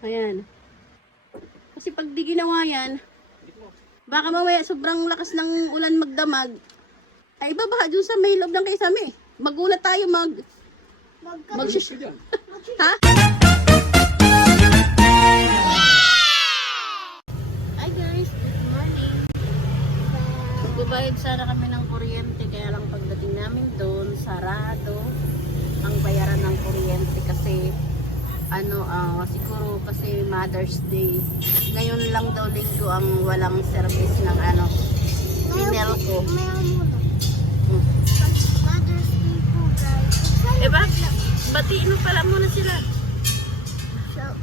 Ayan. Kasi pag di ginawa yan, baka mamaya sobrang lakas ng ulan magdamag, ay ibabaha dun sa may loob ng Kisame. Magulat tayo ha? Hi guys, good morning. Magbabayad sana kami ng kuryente, kaya lang pagdating namin doon, sarado ang bayaran ng kuryente kasi siguro kasi Mother's Day. Ngayon lang daw linggo ang walang service ng Sinelco. Mother's Day po, guys. Diba? Batiin mo pala muna sila. So,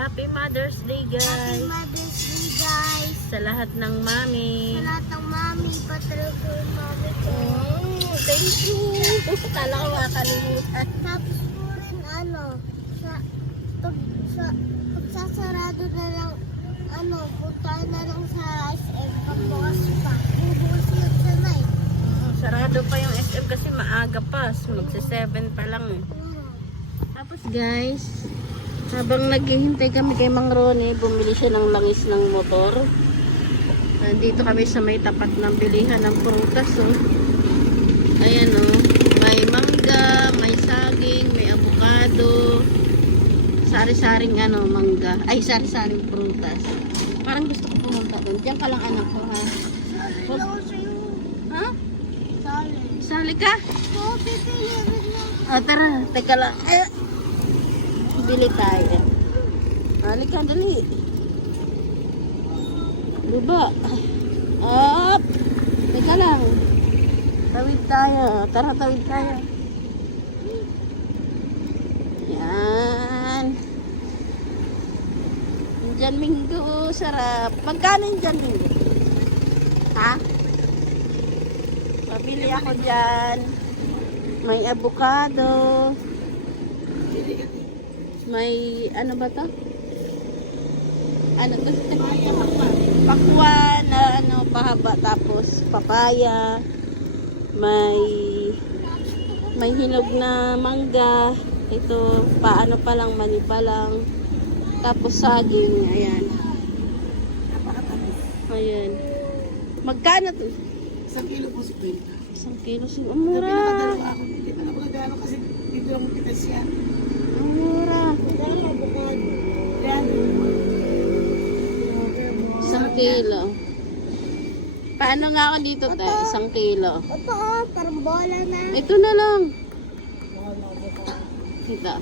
Happy Mother's Day, Happy guys. Mother's Day, guys. Sa lahat ng mami. Sa lahat ng mami, patulog yung mami ko. Thank you. Kala ko makakalimutan. Tapos po rin, pagsasarado na lang, punta na lang sa SM, pagbukas pa. Bubukas yun sa night. Sarado pa yung SM kasi maaga pa. Magsa-7 pa lang eh. Tapos guys, habang naghihintay kami kay Mang Ronnie, bumili siya ng langis ng motor. Nandito kami sa may tapat ng bilihan ng prutas. Ayan may mangga, may saging, may avocado, sari-saring mangga. Ay, sari-saring prutas. Parang gusto ko pumunta doon. Diyan ka lang anak ko, ha? Hello sa'yo. Ha? Sali. Sali ka? Oo, pipili rin lang. Tara, teka lang. Bili tayo. Halika, dali. Baba. Up. Teka lang. Tawid tayo. Tara, tawid tayo. Yan. Indian Minggo. Sarap. Magkano Indian Minggo? Ha? Pabili ako dyan. May avocado. May ba to? Pakwan na pahaba, tapos papaya. May hinog na mangga. Ito paano pa lang, mani pa lang. Tapos saging, ayan. Ayan. Magkano to? 1 kilo po 50. 1 kilo sing Gabi mura. nakadalawa ako. Hindi na ako nagano kasi dito lang pitas yan. Ang mura. Yan. 1 kilo. Paano nga ako dito, te? 1 kilo. Ito, parang bola na. Ito na lang. Ito.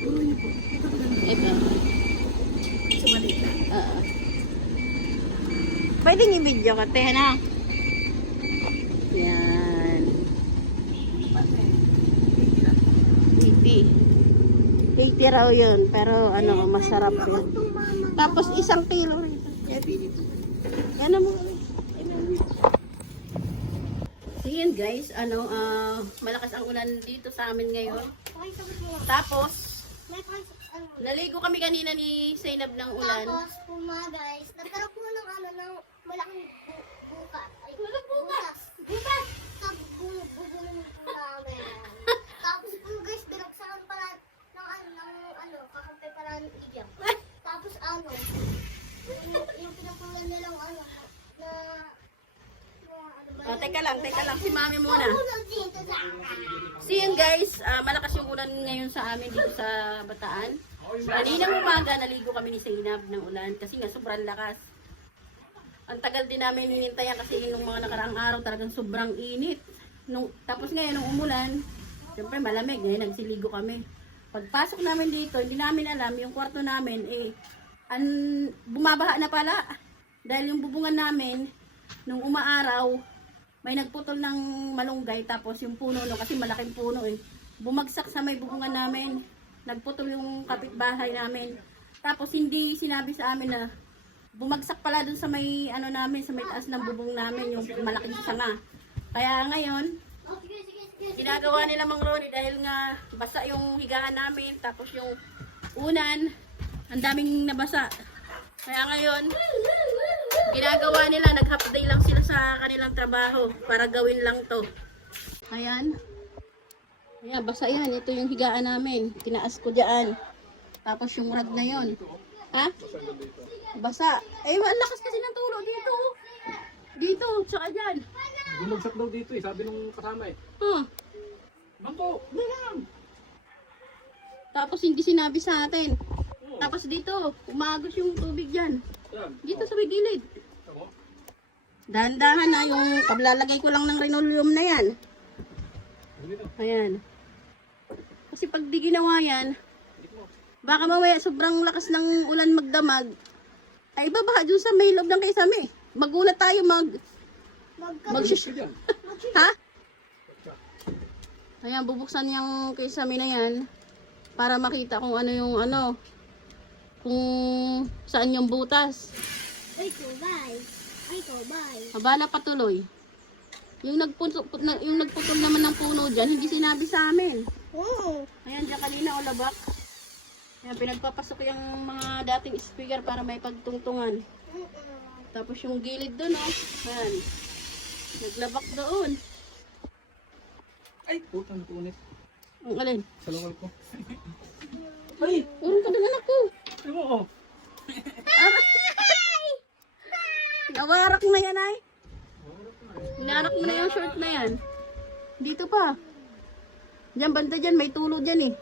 Puro niyo po. Ito po ganun. Ito. Sa maliit na. Oo. Pwedeng i-video ka, te, na? Yan. 80 raw yun, pero masarap yun. Tapos 1 kilo rin. Kaya pinit. Yan mo. So yun guys, malakas ang ulan dito sa amin ngayon. Tapos, naligo kami kanina ni Zainab ng ulan. Tapos po mga guys, nagkaroon po ng ng malaking bukas. Ay, bukas. Bukas! Tapos bubulong po namin. Tapos po guys, binuksan pala ng kakampi pala ng iyak. Tapos yung pinapulan nilang Teka lang, si mami muna. So yun guys, malakas yung ulan ngayon sa amin dito sa Bataan. Kaninang umaga, naligo kami ni Zainab ng ulan kasi nga sobrang lakas. Ang tagal din namin hinintayan kasi nung mga nakaraang araw talagang sobrang init. Tapos ngayon, nung umulan, siyempre malamig, ngayon nagsiligo kami. Pagpasok namin dito, hindi namin alam, yung kwarto namin, bumabaha na pala. Dahil yung bubungan namin, nung umaaraw, may nagputol ng malunggay, tapos yung puno, kasi malaking puno bumagsak sa may bubungan namin. Nagputol yung kapitbahay namin. Tapos hindi sinabi sa amin na bumagsak pala dun sa may namin, sa may taas ng bubong namin, yung malaking sanga. Kaya ngayon, ginagawa nila Mang Ronnie dahil nga basa yung higaan namin, tapos yung unan, ang daming nabasa. Kaya ngayon, ginagawa nila, nag-half day lang sila sa kanilang trabaho para gawin lang to. Ayan. Ayan, basa yan. Ito yung higaan namin. Tinaas ko dyan. Tapos yung rag na yon. Ha? Basa. Eh, ang lakas kasi ng tulo dito. Dito, tsaka dyan. Bumagsak daw dito eh, sabi nung kasama eh. Huh. Bangko, lang! Tapos hindi sinabi sa atin. Tapos dito, umagos yung tubig dyan. Yan. Dito sa may gilid. Ako? Dahan-dahan na yung paglalagay ko lang ng linoleum na yan. Dito. Ayan. Kasi pag di ginawa yan, baka mamaya sobrang lakas ng ulan magdamag, ay babaha dun sa may loob ng Kaysame. Magulat tayo Bumagsak yan. ha? Ayan, bubuksan yung Kaysame na yan para makita kung ano yung kung saan yung butas. Ay, kubay. Ay, kubay. Abala patuloy. Yung nagputol naman ng puno dyan, hindi sinabi sa amin. Oo. Ayan, dyan kanina o labak. Ayan, pinagpapasok yung mga dating speaker para may pagtungtungan. Tapos yung gilid doon, ayan. Naglabak doon. Ay, putang punit. Ang alin? Sa lokal ko. Ay! Urong ka ng anak ko. Ay mo oh. Nawarak na yan ay. Narak mo na yung short na yan. Dito pa. Diyan, banda dyan. May tulo dyan eh.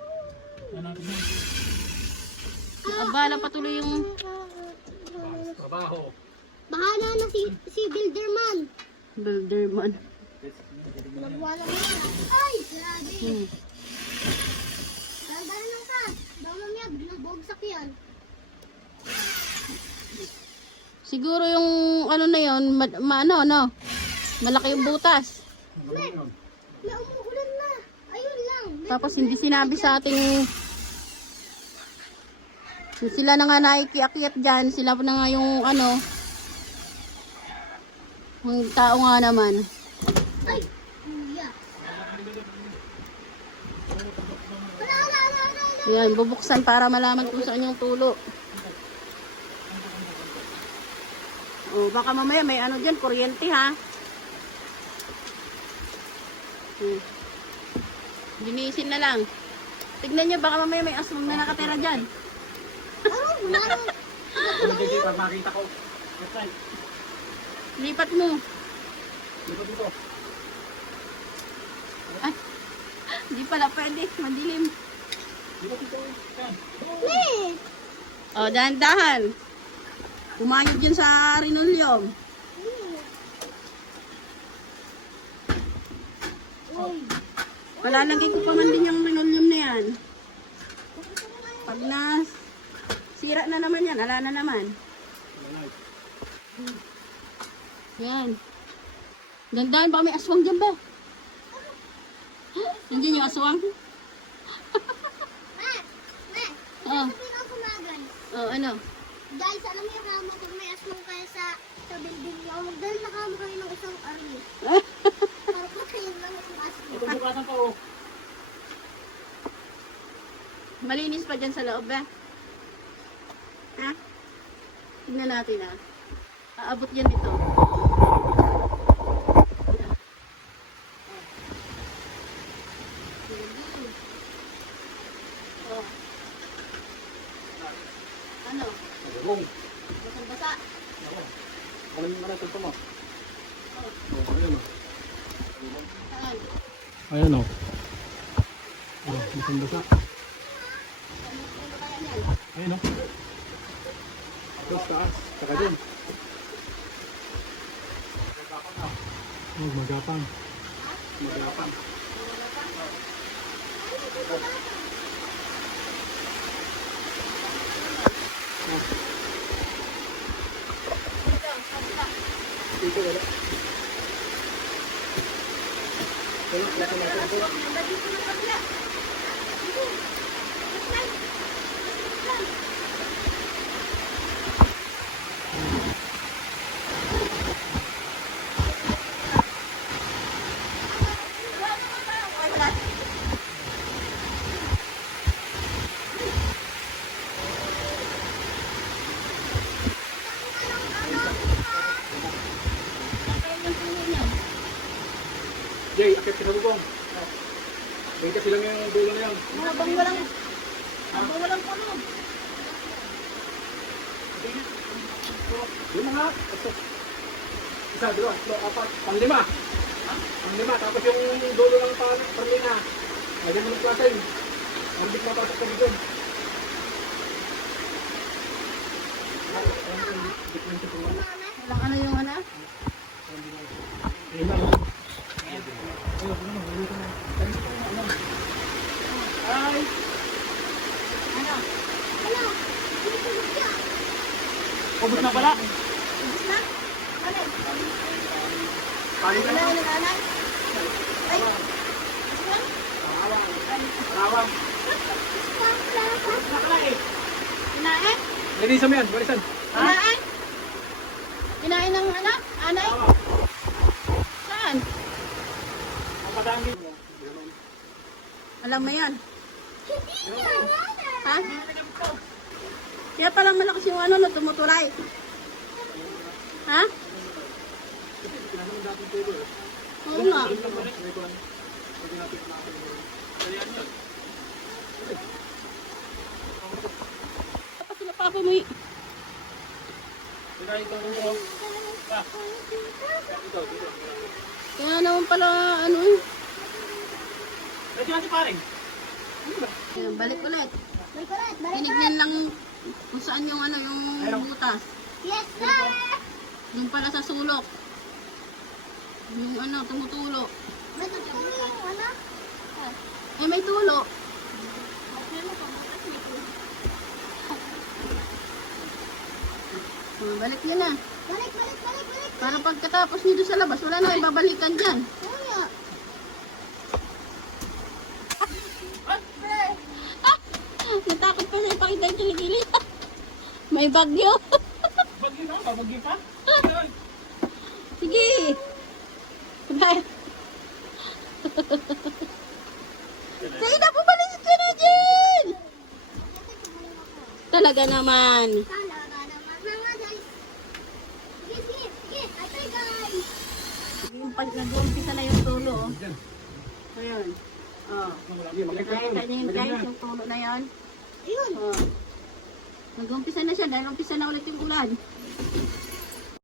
Abala patuloy yung... Trabaho. Bahala na si Builderman. Builderman. Magwala mo na. Ay, grabe. Dandan lang ka. Daw mamaya, biglang bogsak yan. Siguro yung na yun, malaki yung butas. May umuulan na. Ayun lang. Tapos hindi sinabi sa ating... Sila na nga naikiakyat dyan, sila pa na nga yung yung tao nga naman. Ay, kuya. Wala. Yan, bubuksan para malaman kung saan yung tulo. O, baka mamaya may dyan, kuryente ha. Linisin na lang. Tignan nyo, baka mamaya may aswang na nakatira dyan. Wala na. Ano dito para makita ko? Yes, Lipat mo. dito dito. Ay, hindi pala pwede, madilim. Dito dito. Yan. O, dahan-dahan. Kumayod dyan sa linoleum. Palalagay ko pa man din yung linoleum na yan. Pag sira na naman yan, ala na naman. Yan. Dandahan, baka may aswang dyan ba? Nandiyan yung aswang? Oh, Sabihin ako magan. oh, ano? Dahil sa alam niya kamo kung may aswang kayo sa building niyo, magdala na kamo kayo ng isang army. Para patayin lang yung aswang. Ito bukasan pa oh. Malinis pa dyan sa loob ba? Ha? Tignan natin ha. Aabot yan dito. Oh. Ano? Bong. Basang-basa. Ako. Alam mo na ito mo. Oh, ayun oh. Saan? Ayun oh. Oh, basa. Ano kaya yan? Ayun oh. Tapos taas. Saka din. Oh, magapang. Magapang. Dito wala. Jay, akit ka sa bubong. Jay, kasi lang yung dulo na yan. Habang walang Aba, walang puno. Yun na nga. Isa, dalawa, tatlo, apat, panglima. Panglima, tapos yung dulo ng panglina. Lagyan mo ng platin. Marbit na pasok ka dito. Walang ano yung ano? Ay! Ano? Ano? Hindi ko siya. Ubus na pala. Ubus na? Ano? Kain ka Wala na. yung nanay? Ay! Ubus na? Tawang. Papa. Nakala eh. Kinain? Linisan mo yan, balisan. Kinain? Kinain ng anak? Anay? Saan? Mapadangin. Alam mo yan? Hindi na wala. Ha? Kaya pala malakas yung ano na tumuturay. Ha? Oo nga. Tapos sila pa ako may... Kaya naman pala ano eh. Ayan, balik ulit. Balik ulit. Tinignan lang kung saan yung ano yung butas. Yes, sir. Yung pala sa sulok. Yung ano, tumutulo. May tutulong yung ano? Eh, may tulo. Balik yun na. Balik. Para pagkatapos nito sa labas, wala na ibabalikan dyan. Kuya. Natakot pa sa ipakita yung kilikili. May bagyo. Bagyo na, babagyo pa. Sige. Bye. Sige na, bumalik ka na dyan. Talaga naman. Talaga naman. Mga guys. Sige. Ate guys. Yung pag nag-uumpisa na yung tulo. Ayun. Oh. Nakita niyo yun guys, yung tulo na yan. Ayun. Oh. Nag-uumpisa na siya dahil umpisa na ulit yung ulan.